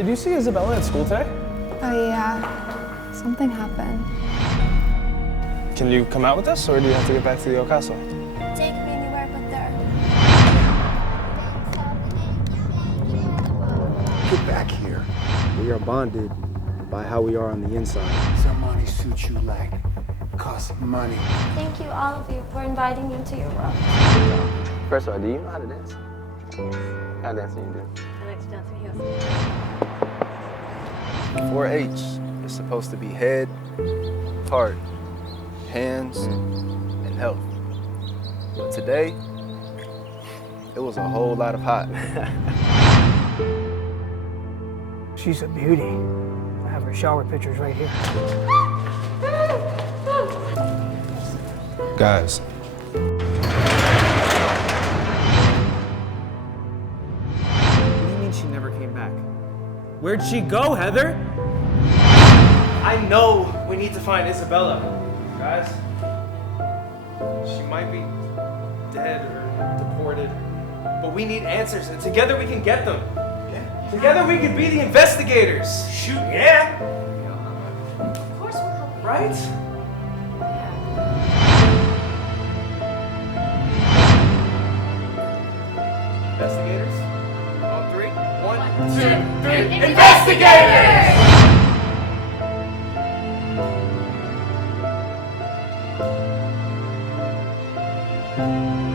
Did you see Isabella at school today? Oh yeah, something happened. Can you come out with us, or do you have to get back to the El Caso? Take me anywhere but there. Get back here. We are bonded by how we are on the inside. Some money suits you like. Costs money. Thank you, all of you, for inviting me into your world. First of all, do you know how to dance? How dance do you do? I like to dance in heels. 4H is supposed to be head, heart, hands, and health. But today, it was a whole lot of hot. She's a beauty. I have her shower pictures right here. Guys. What do you mean she never came back? Where'd she go, Heather? I know we need to find Isabella. Guys, she might be dead or deported, but we need answers, and together we can get them. Yeah. Together we can be the investigators. Shoot, yeah. Of course we'll help you. Right? Investigators? On three. One, two, three. Investigators! Thank you.